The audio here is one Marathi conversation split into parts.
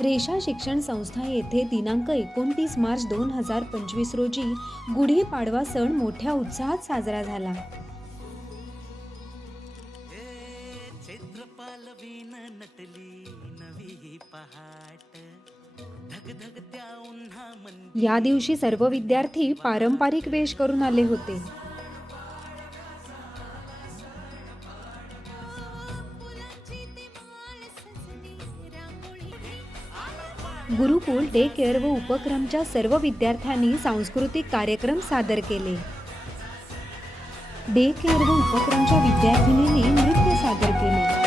रेषा शिक्षण संस्था येथे दिनांक 29 मार्च 2025 रोजी गुढीपाडवा सण मोठ्या उत्साहात साजरा झाला। या दिवशी सर्व विद्यार्थी पारंपरिक वेश करून आले होते। गुरुकुल डे केअर व उपक्रमच्या सर्व विद्यार्थ्यांनी सांस्कृतिक कार्यक्रम सादर केले। डे केअर व उपक्रमच्या विद्यार्थिनींनी नृत्य सादर केले।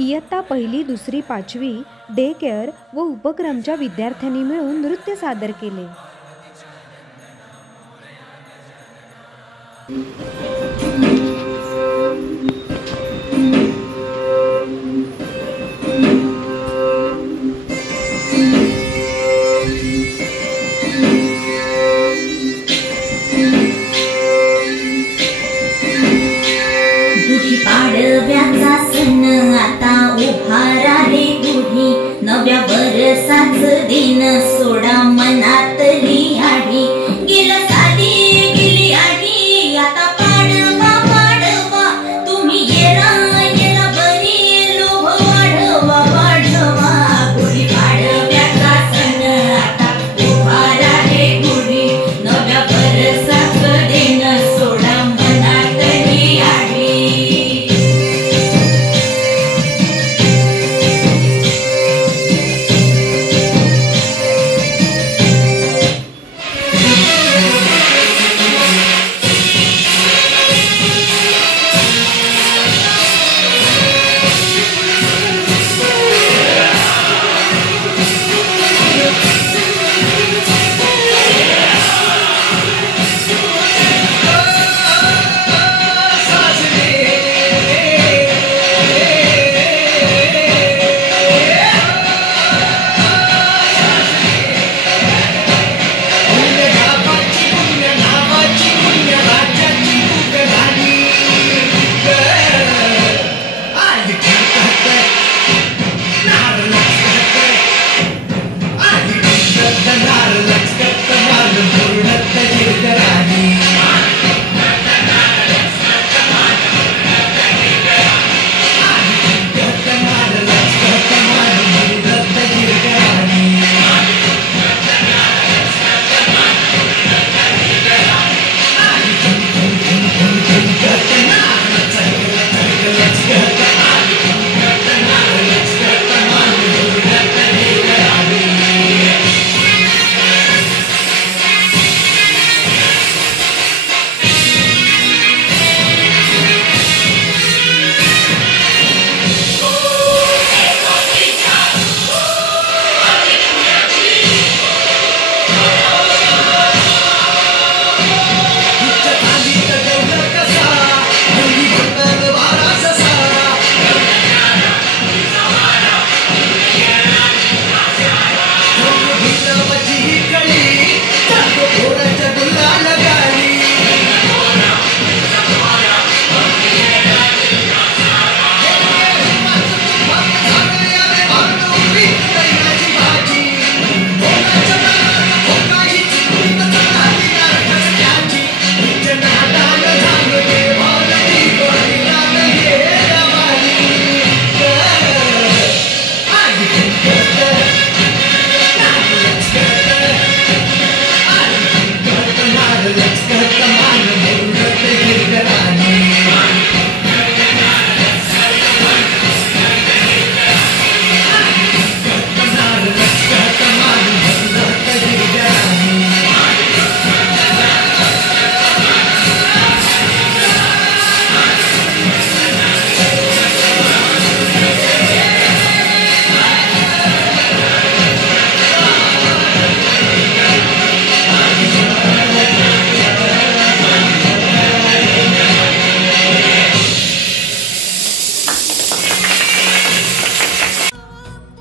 इयत्ता पहिली, दुसरी, पाचवी डे केअर व उपक्रमच्या विद्यार्थ्यांनी मिळून नृत्य सादर केले। देन सोडा मनातली आढी गेला साधी गेली आढी आता पाडवा पाडवा तुम्ही येरा येरा बरी लोभ वाढवा वाढवा गुढी पाडव्याचा सण आता उभा राहे गुढी नव्या बरसात देन सोडा मनातली आढी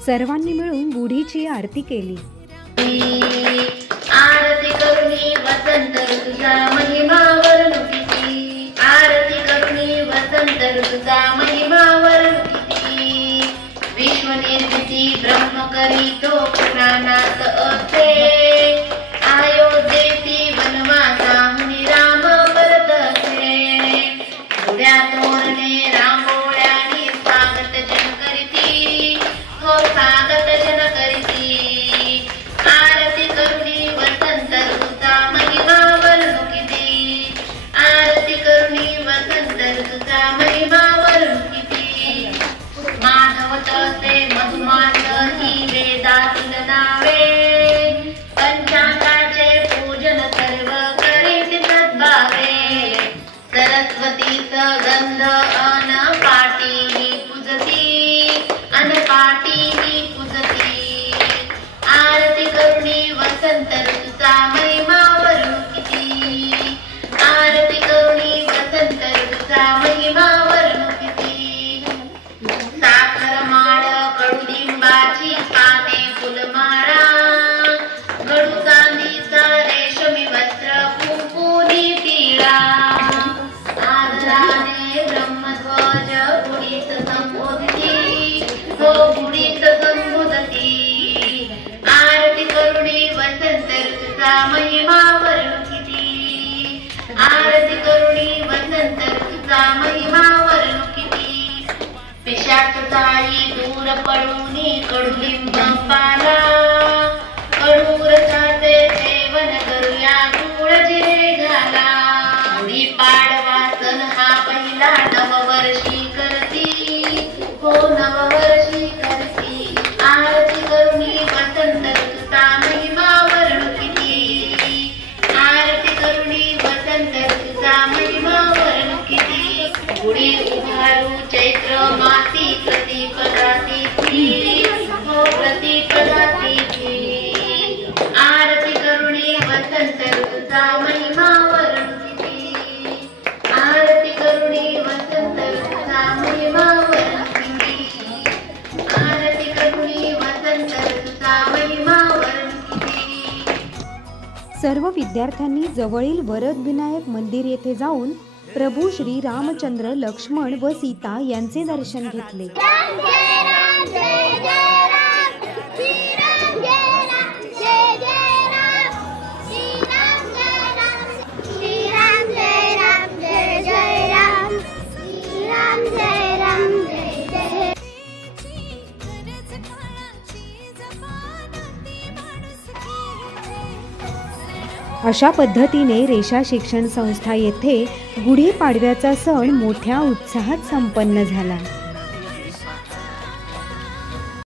सर्वांनी मिळून गुढीची आरती केली. आरती करुणी वसंत ऋतुचा महिमा वर्णुकिती आरती करुणी वसंत ऋतुचा महिमा वर्णुकिती विश्व निर्मिती ब्रह्म करीतो पुराणात असे अयोध्येती वनवासाहुनी राम परत असे उड्या तोरणे रांगोळ्यानी स्वागत जन करीती हो स्वागत जन करीती आरती करुणी वसंत ऋतुचा महिमा वर्णुकिती आरती करुणी वसंत ऋतुचा महिमा वर्णुकिती माधव तसे मधुमास ही वेदातील नावे पंचांगाचे पूजन सर्व करीत सद्भावे सरस्वतीच गंध अन पाटी पूजती अन पाटी पूजती आरती करुणी वसंत ऋतुचा महिमा वर्णुकिती आरती करुणी वसंत ऋतुचा महिमा वर्णुकिती साखर माळ कडुलिंबाची पाने फुलमाळा गडू चांदीचा रेशमी वस्त्र कुंकुनी टिळा आदराने ब्रह्म नववर्षी करती हो नववर्षी करती आरती करुणी वसंत ऋतूचा महिमा वर्णुकिती आरती करुणी वसंत ऋतूचा महिमा वर्णुकिती गुढी उभारू चैत्र मासी प्रतिपदाती हो प्रतिपदाती आरती करुणी वसंत ऋतूचा महिमा वर्णुकिती आरती करुणी वसंत ऋतूचा महिमा वर्णुकिती आरती करुणी वसंत ऋतूचा महिमा वर्णुकिती। सर्व विद्यार्थ्यांनी जवळील वरद विनायक मंदिर येथे जाऊन प्रभू श्री रामचंद्र लक्ष्मण व सीता यांचे दर्शन घेतले। अशा पद्धतीने रेषा शिक्षण संस्था येथे गुढीपाडव्याचा सण मोठ्या उत्साहात संपन्न झाला।